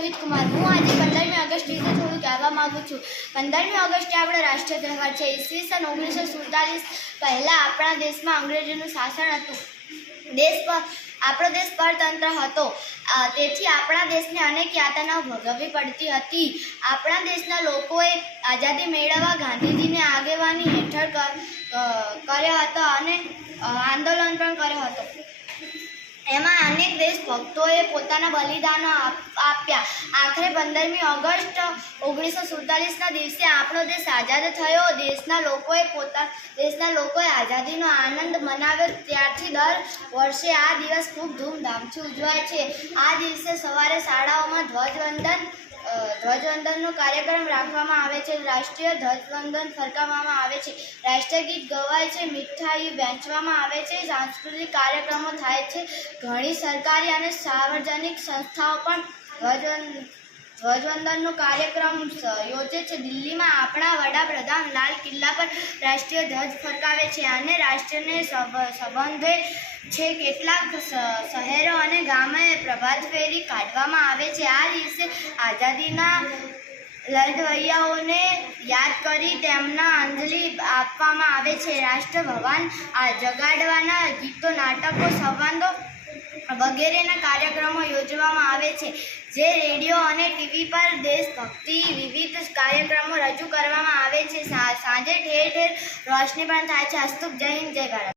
રોહિત કુમાર. હું આજે પંદરમી ઓગસ્ટ વિશે થોડું કહેવા માગું છું. પંદરમી ઓગસ્ટે આપણો રાષ્ટ્રીય તહેવાર છે. ઈસવીસન ઓગણીસો સુડતાલીસ પહેલાં આપણા દેશમાં અંગ્રેજોનું શાસન હતું. દેશ પર, આપણો દેશ પરતંત્ર હતો. તેથી આપણા દેશને અનેક યાતનાઓ ભોગવવી પડતી હતી. આપણા દેશના લોકોએ આઝાદી મેળવવા ગાંધીજીને આગેવાની હેઠળ કર્યો હતો અને આંદોલન પણ કર્યો હતો. એમાં અનેક દેશભક્તોએ પોતાના બલિદાનો આપ્યા. પંદરમી ઓગસ્ટ ઓગણીસો સુડતાલીસના દિવસે આપણો દેશ આઝાદ થયો. દેશના લોકોએ પોતા, દેશના લોકોએ આઝાદીનો આનંદ મનાવ્યો. ત્યારથી દર વર્ષે આ દિવસ ખૂબ ધૂમધામથી ઉજવાય છે. આ દિવસે સવારે શાળાઓમાં ધ્વજવંદન ધ્વજવંદનનો કાર્યક્રમ રાખવામાં આવે છે. રાષ્ટ્રીય ધ્વજવંદન ફરકાવવામાં આવે છે. રાષ્ટ્રીય ગીત ગવાય છે. મીઠાઈ વહેંચવામાં આવે છે. સાંસ્કૃતિક કાર્યક્રમો થાય છે. ઘણી સરકારી અને સાર્વજનિક સંસ્થાઓ પણ ધ્વજવંદન ધ્વજવંદનનો કાર્યક્રમ યોજે છે. દિલ્હીમાં આપણા વડાપ્રધાન લાલ કિલ્લા પર રાષ્ટ્રીય ધ્વજ ફરકાવે છે અને રાષ્ટ્રને સબ- સંબંધે છે કેટલાક શહેરો અને ગામે પ્રભાત ફેરી કાઢવામાં આવે છે. આ દિવસે આઝાદીના લડવૈયાઓને યાદ કરી તેમના અંજલિ આપવામાં આવે છે. રાષ્ટ્ર ભગવાન આ જગાડવાના ગીતો, નાટકો, સંવાદો વગેરેના કાર્યક્રમો યોજવામાં આવે છે, જે રેડિયો અને ટીવી પર દેશભક્તિ વિવિધ કાર્યક્રમો રજૂ કરવામાં આવે છે. સાંજે ઠેર ઠેર રોશની પણ થાય છે. અસ્તુપ જય હિન્દ, જય ભારત.